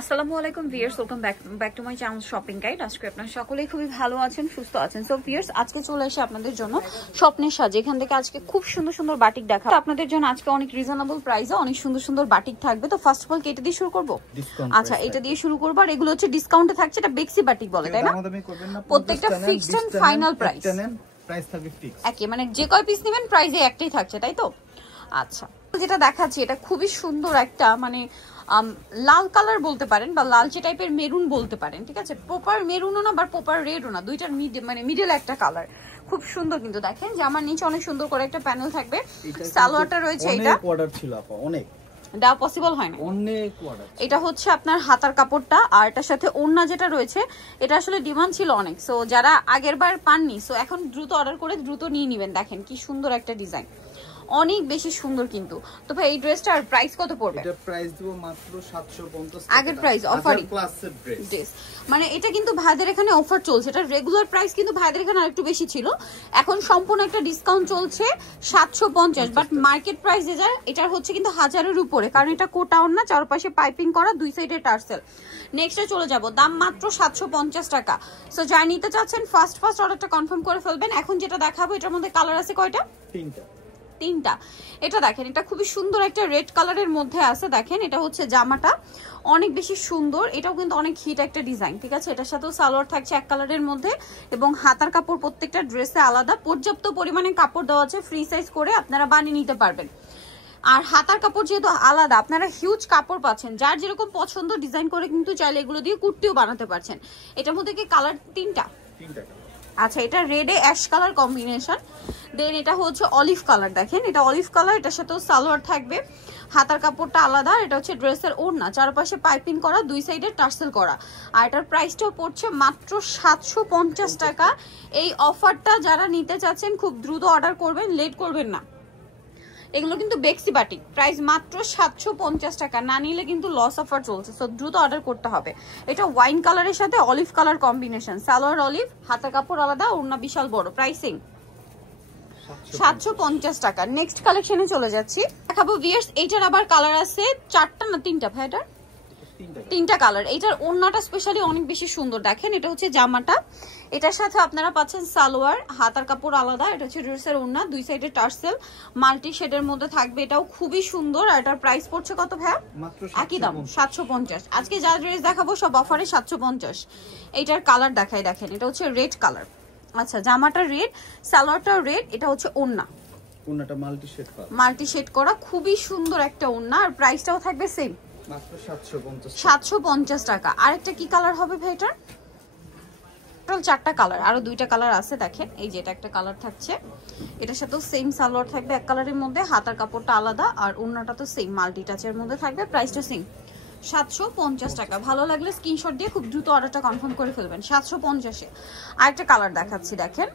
আসসালামু আলাইকুম viewers, welcome back to my channel shopping guide. আজকে আপনারা সকলেই খুবই ভালো আছেন, সুস্থ আছেন। সো ভিউয়ার্স, আজকে চলে এসে আপনাদের জন্য স্বপ্নের সাজ। এখান থেকে আজকে খুব সুন্দর সুন্দর বাটিক দেখাবো আপনাদের জন্য। আজকে অনেক রিজনেবল প্রাইসে অনেক সুন্দর সুন্দর বাটিক থাকবে। তো ফার্স্ট অফ অল এটা দিয়ে শুরু করব। আচ্ছা, এটা দিয়ে শুরু করব। আর এগুলো হচ্ছে ডিসকাউন্টে থাকছে। এটা বেক্সি বাটিক বলে, তাই না? প্রত্যেকটা ফিক্সড এন্ড ফাইনাল প্রাইস থাকবে ফিক্স। একই, মানে যে কয় পিস নেবেন প্রাইসে একটাই থাকছে, তাই তো? আচ্ছা, যেটা দেখাচ্ছি এটা খুবই সুন্দর একটা মানে লাল কালার বলতে পারেন বা লালচে টাইপের মেরুন বলতে পারেন, ঠিক আছে? প্রপার মেরুনও না বা প্রপার রেডও না, দুইটার মিডল একটা কালার। খুব সুন্দর কিন্তু দেখেন যে আমার নিচে অনেক সুন্দর করে একটা প্যানেল থাকবে। সালোয়ারটা রয়েছে, এটা অর্ডার ছিল আপা, অনেক দেওয়া পসিবল হয় না, অনেক অর্ডার। এটা হচ্ছে আপনার হাতার কাপড়টা, আর এটার সাথে ওড়না যেটা রয়েছে এটা আসলে ডিমান্ড ছিল অনেক। সো যারা আগের বার পাননি, সো এখন দ্রুত অর্ডার করে দ্রুত নিয়ে নেবেন। দেখেন কি সুন্দর একটা ডিজাইন, অনেক বেশি সুন্দর কিন্তু। তো ভাই এই ড্রেসটার প্রাইস কত পড়বে? এটা প্রাইস দিব মাত্র 750 টাকা। আগের প্রাইস অফারই ক্লাসের ড্রেস, মানে এটা কিন্তু ভাইদের এখানে অফার চলছে। এটা রেগুলার প্রাইস কিন্তু ভাইদের এখানে আরেকটু বেশি ছিল, এখন সম্পূর্ণ একটা ডিসকাউন্ট চলছে 750। বাট মার্কেট প্রাইস যে যায় এটার হচ্ছে কিন্তু 1000-এর উপরে, কারণ এটা কোটা ওড়না, চারপাশে পাইপিং করা, দুই সাইডে টার্সেল। নেক্সটে চলে যাব, দাম মাত্র 750 টাকা। সো যারা নিতে চাচ্ছেন ফার্স্ট অর্ডারটা কনফার্ম করে ফেলবেন। এখন যেটা দেখাবো এটার মধ্যে কালার আছে কয়টা? তিনটা। এটা দেখেন, এটা খুবই সুন্দর একটা রেড কালারের মধ্যে আছে। দেখেন এটা হচ্ছে জামাটা, অনেক বেশি সুন্দর। এটাও কিন্তু অনেক হিট একটা ডিজাইন, ঠিক আছে? এটার সাথেও সালোয়ার থাকছে এক কালারের মধ্যে, এবং হাতার কাপড় প্রত্যেকটা ড্রেসে আলাদা, পর্যাপ্ত পরিমাণে কাপড় দেওয়া আছে, ফ্রি সাইজ করে আপনারা বানিয়ে নিতে পারবেন। আর হাতার কাপড় যেহেতু আলাদা, আপনারা হিউজ কাপড় পাচ্ছেন, যার যেরকম পছন্দ ডিজাইন করে কিন্তু চাইলে এগুলো দিয়ে কুর্তিও বানাতে পারছেন। এটার মধ্যে কি কালার? তিনটা। আচ্ছা, এটা রেডে অ্যাশ কালার কম্বিনেশন। দেন এটা হচ্ছে অলিভ কালার। দেখেন এটা অলিভ কালার, এটার সাথেও সালোয়ার থাকবে, হাতার কাপড়টা আলাদা। এটা হচ্ছে ড্রেসের ওড়না, চারপাশে পাইপিং করা, দুই সাইডে টার্সেল করা। আর এটার প্রাইসটাও পড়ছে মাত্র 750 টাকা। এই অফারটা যারা নিতে চাচ্ছেন খুব দ্রুত অর্ডার করবেন, লেট করবেন না। এগুলো কিন্তু বেক্সি বাটিক, প্রাইস মাত্র 750 টাকা। না নিলে কিন্তু লস অফার চলছে, সো দ্রুত অর্ডার করতে হবে। এটা ওয়াইন কালারের সাথে olive colour combination, salwar olive, হাতার কাপড় আলাদা, ওড়না বিশাল বড়। প্রাইসিং 750 টাকা। নেক্সট কালেকশনে চলে যাচ্ছি, দেখাবো ভিউয়ার্স। এইটার আবার কালার আছে চারটা না তিনটা? ভাই এটার তিনটা কালার। এটার ওড়নাটা স্পেশালি অনেক বেশি সুন্দর। দেখেন এটা হচ্ছে জামাটা, এটার সাথে আপনারা পাচ্ছেন সালোয়ার, হাতার কাপড় আলাদা। এটা হচ্ছে ড্রেসের ওড়না, দুই সাইডে টার্সেল, মাল্টি শেডের মধ্যে থাকবে। এটাও খুবই সুন্দর। আর এটার প্রাইস পড়ছে কত ভাই? একই দাম, 750। আজকে যা ড্রেস দেখাবো সব অফারে 750। এইটার কালার দেখাই, দেখেন এটা হচ্ছে রেড কালার। আচ্ছা, জামাটা রেড, সালোয়ারটা রেড, এটা হচ্ছে ওড়না, ওড়নাটা মাল্টি শেড করা, খুবই সুন্দর একটা ওড়না। আর প্রাইসটাও থাকবে সেম, মাত্র 750 টাকা। আরেকটা কি কালার হবে ভাই? এটার টোটাল চারটা কালার, আরো দুইটা কালার আছে। দেখেন এই যে এটা একটা কালার থাকছে, এটার সাথেও সেম সালোয়ার থাকবে এক কালারের মধ্যে, হাতার কাপড়টা আলাদা, আর ওড়নাটা তো সেম মাল্টি টাচের মধ্যে থাকবে। প্রাইসটা সেম 750 টাকা। ভালো লাগলে স্ক্রিনশট দিয়ে খুব দ্রুত অর্ডারটা কনফার্ম করে ফেলবেন। 750-এ আরেকটা কালার দেখাচ্ছি, দেখেন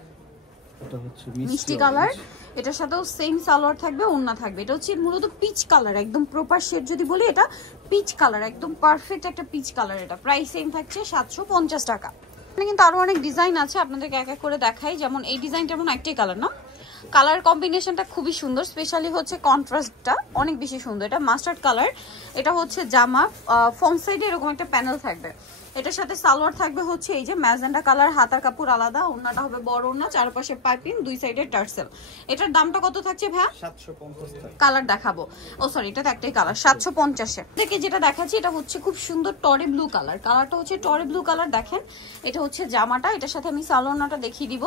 এটা হচ্ছে মিষ্টি কালার, এটার সাথেও সেম সালোয়ার থাকবে, ওড়না থাকবে। এটা হচ্ছে মূলত পিচ কালার, একদম প্রপার শেড যদি বলি এটা পিচ কালার, একদম পারফেক্ট একটা পিচ কালার। এটা প্রাইস সেম থাকছে 750 টাকা। এখানে কিন্তু আরো অনেক ডিজাইন আছে, আপনাদেরকে এক এক করে দেখাই। যেমন এই ডিজাইনটা যেমন একটাই কালার না, কালার কম্বিনেশনটা খুবই সুন্দর, স্পেশালি হচ্ছে কন্ট্রাস্টটা অনেক বেশি সুন্দর। এটা মাস্টার্ড কালার, এটা হচ্ছে জামা, ফ্রন্ট সাইডে এরকম একটা প্যানেল থাকবে। এটার সাথে সালোয়ার থাকবে হচ্ছে এই যে ম্যাজেন্ডা কালার, হাতার কাপড় আলাদা, ওড়নাটা হবে বড় ওড়না, চারপাশে পাইপিং, দুই সাইডে টার্সেল। এটার দামটা কত থাকছে ভাই? 750 টাকা। কালার দেখাবো, ও সরি এটা তো একটাই কালার, 750-এ। দেখে যেটা দেখাচ্ছি এটা হচ্ছে খুব সুন্দর টরে ব্লু কালার, কালারটা হচ্ছে টরে ব্লু কালার। দেখেন এটা হচ্ছে জামাটা, এটার সাথে আমি সালোয়ারটা দেখিয়ে দিব।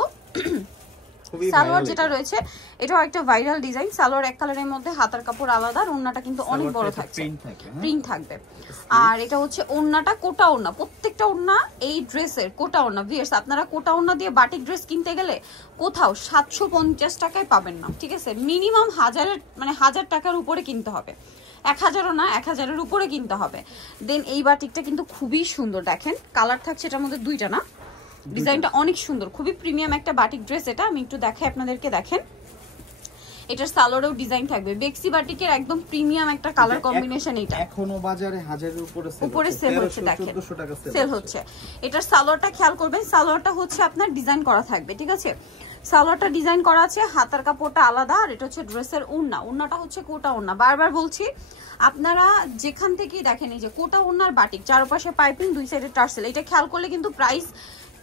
সালোয়ার যেটা রয়েছে এটাও একটা ভাইরাল ডিজাইন, সালোয়ার এক কালারের মধ্যে, হাতার কাপড় আলাদা, ওড়নাটা কিন্তু অনেক বড় থাকছে, প্রিন্ট থাকবে। আর এটা হচ্ছে ওড়নাটা কোটা ওড়না, প্রত্যেকটা ওড়না এই ড্রেসের কোটা ওড়না। ভিউয়ার্স, আপনারা কোটা ওড়না দিয়ে বাটিক ড্রেস কিনতে গেলে কোথাও 750 টাকায় পাবেন না, ঠিক আছে? মিনিমাম 1000 টাকার উপরে কিনতে হবে, 1000-ও না, 1000-এর উপরে কিনতে হবে। দেন এই বাটিকটা কিন্তু খুবই সুন্দর। দেখেন কালার থাকছে এটার মধ্যে দুইটা না, ডিজাইনটা অনেক সুন্দর, খুবই প্রিমিয়াম একটা বাটিক ড্রেস। এটা আমি একটু দেখাই আপনাদেরকে। দেখেন এটার সালোয়ারেও ডিজাইন থাকবে। বেক্সি বাটিকের একদম প্রিমিয়াম একটা কালার কম্বিনেশন। এটা এখনো বাজারে 1000 এর উপরে সেল হচ্ছে, দেখেন 1400 টাকা সেল হচ্ছে। এটার সালোয়ারটা খেয়াল করবেন, সালোয়ারটা হচ্ছে আপনার ডিজাইন করা থাকবে, ঠিক আছে? সালোয়ারটা ডিজাইন করা আছে, হাতার কাপড়টা আলাদা, আর এটা হচ্ছে ড্রেসের ওড়না। ওড়নাটা হচ্ছে কোটা ওড়না। বারবার বলছি আপনারা যেখান থেকেই দেখেন, এই যে কোটা ওড়নার বাটিক, চারপাশে পাইপিং, দুই সাইডে টার্সেল। এটা খেয়াল করলে কিন্তু প্রাইস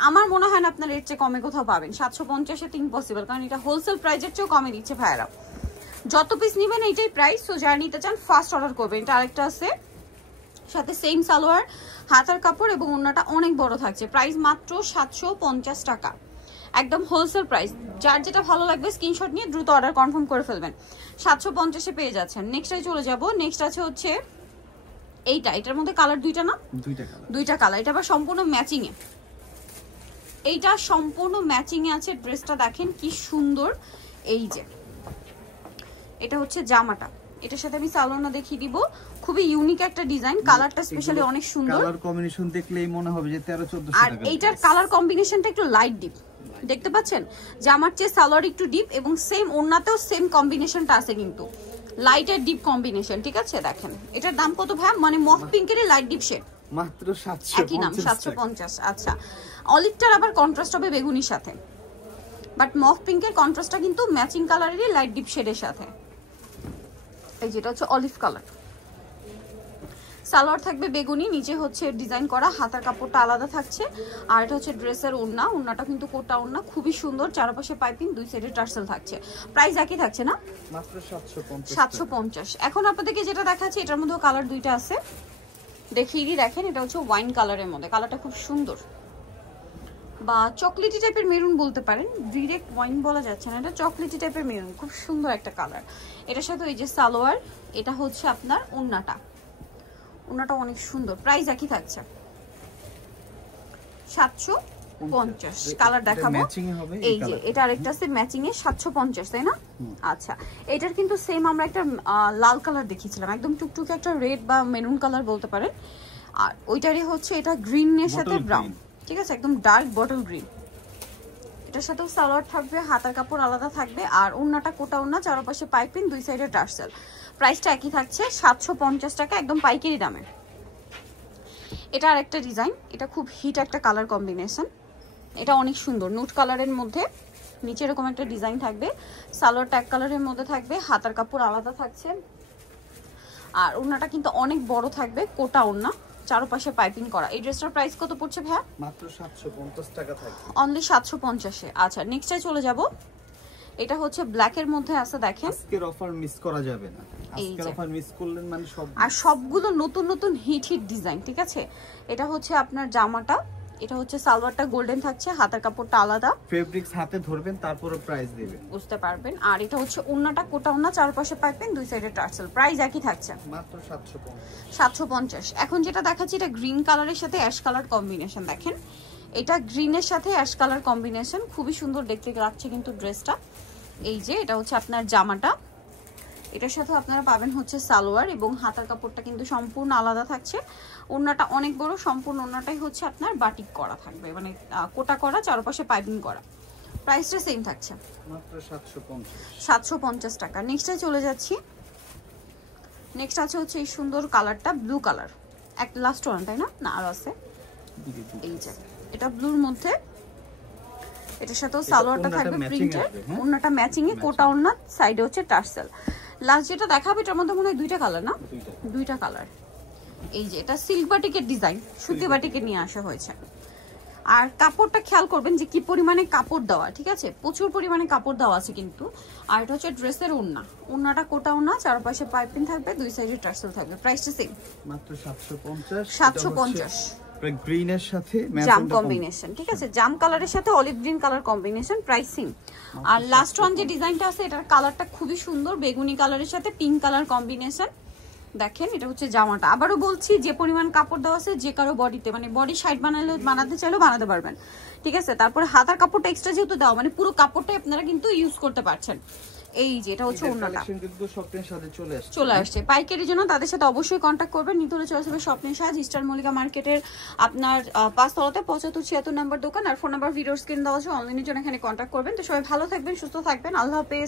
আমার মনে হয় না আপনার এর চেয়ে কমে কোথাও পাবেন। 750-এ ইম্পসিবল, কারণ এটা হোলসেল প্রাইসের চেয়েও কমে দিচ্ছে ভাইয়ারা। যত পিস নেবেন এইটাই প্রাইস। সো যারা নিতে চান ফার্স্ট অর্ডার করবেন। এটা আরেকটা আছে, সাথে সেম সালোয়ার, হাতার কাপড় এবং ওড়নাটা অনেক বড় থাকছে। প্রাইস মাত্র 750 টাকা, একদম হোলসেল প্রাইস। যার যেটা ভালো লাগবে স্ক্রিনশট নিয়ে দ্রুত অর্ডার কনফার্ম করে ফেলবেন। 750-এ পেয়ে যাচ্ছেন। নেক্সটে চলে যাব। নেক্সট আছে হচ্ছে এইটা। এটার মধ্যে কালার দুইটা না? দুইটা কালার। এটা আবার সম্পূর্ণ ম্যাচিং এ। এইটা সম্পূর্ণ ম্যাচিং এ আছে। ড্রেসটা দেখেন কি সুন্দর। এই যে এটা হচ্ছে জামাটা, এটার সাথে আমি সালোয়ারটা দেখিয়ে দিব। খুবই ইউনিক একটা ডিজাইন, কালারটা স্পেশালি অনেক সুন্দর। কালার কম্বিনেশন দেখলেই মনে হবে যে 1300-1400 টাকা। আর এইটার কালার কম্বিনেশনটা একটু লাইট ডিপ, দেখতে পাচ্ছেন? জামার চেয়ে সালোয়ার একটু ডিপ, এবং সেম ওড়নাতেও সেম কম্বিনেশনটা আছে, কিন্তু লাইট আর ডিপ কম্বিনেশন, ঠিক আছে? দেখেন এটার দাম কত ভাই? মানে মফ পিঙ্কের লাইট ডিপ শেড, মাত্র 750, একই নাম 750। আচ্ছা, অলিভটার আবার কন্ট্রাস্ট হবে বেগুনির সাথে, বাট মফ পিঙ্কের কন্ট্রাস্টটা কিন্তু ম্যাচিং কালারেরই লাইট ডিপ শেডের সাথে। এই যেটা হচ্ছে অলিভ কালার, সালোয়ার থাকবে বেগুনি, নিচে হচ্ছে ডিজাইন করা, হাতার কাপড়টা আলাদা থাকছে। আর এটা হচ্ছে ড্রেসের ওড়না, ওড়নাটা কিন্তু কোটা ওড়না, খুবই সুন্দর, চারপাশে পাইপিং, দুই সাইডে টার্সেল থাকছে। প্রাইস একই থাকছে না? মাত্র 750। এখন আপনাদেরকে যেটা দেখাচ্ছি এটার মধ্যে কালার দুইটা আছে, দেখিয়ে দিই। দেখেন এটা হচ্ছে ওয়াইন কালারের মধ্যে, কালারটা খুব সুন্দর, বা চকলেটি টাইপের মেরুন বলতে পারেন, ডিরেক্ট ওয়াইন বলা যাচ্ছে না, এটা চকলেটি টাইপের মেরুন, খুব সুন্দর একটা কালার। এটার সাথে এই যে সালোয়ার, এটা হচ্ছে আপনার ওড়নাটা, ওড়নাটা অনেক সুন্দর। প্রাইস একই থাকছে 750। কালার দেখাবো, এই যে এটা আরেকটা আছে ম্যাচিং এ 750, তাই না? আচ্ছা, এটার কিন্তু সেম আমরা একটা লাল কালার দেখিয়েছিলাম, একদম টুকটুকে একটা রেড বা মেরুন কালার বলতে পারেন। আর ওইটারই হচ্ছে এটা গ্রিনের সাথে ব্রাউন, ঠিক আছে? একদম ডার্ক বটল গ্রিন। এটার সাথেও সালোয়ার থাকবে, হাতার কাপড় আলাদা থাকবে, আর ওড়নাটা কোটা ওড়না, চারপাশে পাইপিং, দুই সাইডে টার্সেল। প্রাইসটা একই থাকছে 750 টাকা, একদম পাইকারি দামে। এটা আরেকটা ডিজাইন, এটা খুব হিট একটা কালার কম্বিনেশন, এটা অনেক সুন্দর, নুট কালারের মধ্যে, নিচে এরকম একটা ডিজাইন থাকবে, সালোয়ার ট্যাগ কালারের মধ্যে থাকবে, হাতার কাপড় আলাদা থাকছে, আর ওড়নাটা কিন্তু অনেক বড় থাকবে, কোটা ওড়না, চারপাশে পাইপিং করা। এই ড্রেসটার প্রাইস কত পড়ছে ভাইয়া? মাত্র 750 টাকা থাকবে, অনলি 750-এ। আচ্ছা, নেক্সটে চলে যাব। এটা হচ্ছে ব্ল্যাকের মধ্যে আছে, দেখেন আজকের অফার মিস করা যাবে না। আজকের অফার মিস করলেন মানে সব, আর সবগুলো নতুন নতুন হিট ডিজাইন, ঠিক আছে? এটা হচ্ছে আপনার জামাটা, এটা হচ্ছে সালোয়ারটা গোল্ডেন থাকছে, হাতার কাপড়টা আলাদা, ফেব্রিক্স হাতে ধরবেন তারপরে প্রাইস দিবেন, বুঝতে পারবেন। আর এটা হচ্ছে ওড়নাটা কোটা ওড়না, চারপাশে পাইপিং, দুই সাইডে টার্সেল। প্রাইস একই থাকছে মাত্র 750। এখন যেটা দেখাচ্ছি এটা গ্রিন কালারের সাথে অ্যাশ কালার কম্বিনেশন, দেখেন এটা গ্রিনের সাথে অ্যাশ কালার কম্বিনেশন, খুবই সুন্দর দেখতে লাগছে কিন্তু ড্রেসটা। এই যে এটা হচ্ছে আপনার জামাটা, এটার সাথে আপনারা পাবেন হচ্ছে সালোয়ার, এবং হাতার কাপড়টা কিন্তু সম্পূর্ণ আলাদা থাকছে। ওড়নাটা অনেক বড়, সম্পূর্ণ ওড়নাটাই হচ্ছে আপনার বাটিক করা থাকবে, মানে কোটা করা, চারপাশে পাইপিং করা। প্রাইসটা সেম থাকছে মাত্র 750 টাকা। নেক্সটে চলে যাচ্ছি। নেক্সট আছে হচ্ছে এই সুন্দর কালারটা, ব্লু কালার, এক লাস্ট ওয়ান, তাই না? না আরো আছে। এই যে এটা ব্লুর মধ্যে, এটার সাথেও সালোয়ারটা থাকবে প্রিন্টের, ওড়নাটা ম্যাচিং এ, কোটা ওড়না, সাইডে হচ্ছে টার্সেল। লাস্ট যেটা দেখাবে এটার মধ্যে মনে হয় দুইটা কালার, না? দুইটা কালার। এই যে এটা সিল্ক বাটিকের ডিজাইন, সুতি বাটিকে নিয়ে আসা হয়েছে। আর কাপড়টা খেয়াল করবেন যে কি পরিমাণে কাপড় দেওয়া, ঠিক আছে? প্রচুর পরিমাণে কাপড় দেওয়া আছে কিন্তু। আর এটা হচ্ছে ড্রেসের ওড়না, ওড়নাটা কোটা ওড়না, চারপাশে পাইপিং থাকবে, দুই সাইডে টার্সেল থাকবে। প্রাইসটা সেম মাত্র 750। 750 গ্রিনের সাথে জাম কম্বিনেশন, ঠিক আছে? জাম কালারের সাথে olive green colour combination, pricing. আর লাস্ট ওয়ান যে ডিজাইনটা আছে এটার কালারটা খুবই সুন্দর, বেগুনি কালারের সাথে পিঙ্ক কালার কম্বিনেশন। দেখেন এটা হচ্ছে জামাটা। আবারও বলছি, যে পরিমাণ কাপড় দেওয়া আছে যে কারো বডিতে, মানে বডি সাইড বানাতে চাইলেও বানাতে পারবেন, ঠিক আছে? তারপরে হাতার কাপড়টা এক্সট্রা যেহেতু দেওয়া, মানে পুরো কাপড়টাই আপনারা কিন্তু ইউজ করতে পারছেন। এই যে এটা হচ্ছে ওড়নাটা, চলে আসছে পাইকারির জন্য। তাদের সাথে অবশ্যই কন্ট্যাক্ট করবেন। নিতে হলে চলে আসবে স্বপ্নের সাজ, ইস্টার্ন মল্লিকা মার্কেটের আপনার 5 তলাতে 75-76 নম্বর দোকান। আর ফোন নাম্বার ভিডিওর স্ক্রিন দেওয়া আছে, অনলাইনের জন্য এখানে কন্ট্যাক্ট করবেন। তো সবাই ভালো থাকবেন, সুস্থ থাকবেন, আল্লাহ হাফেজ।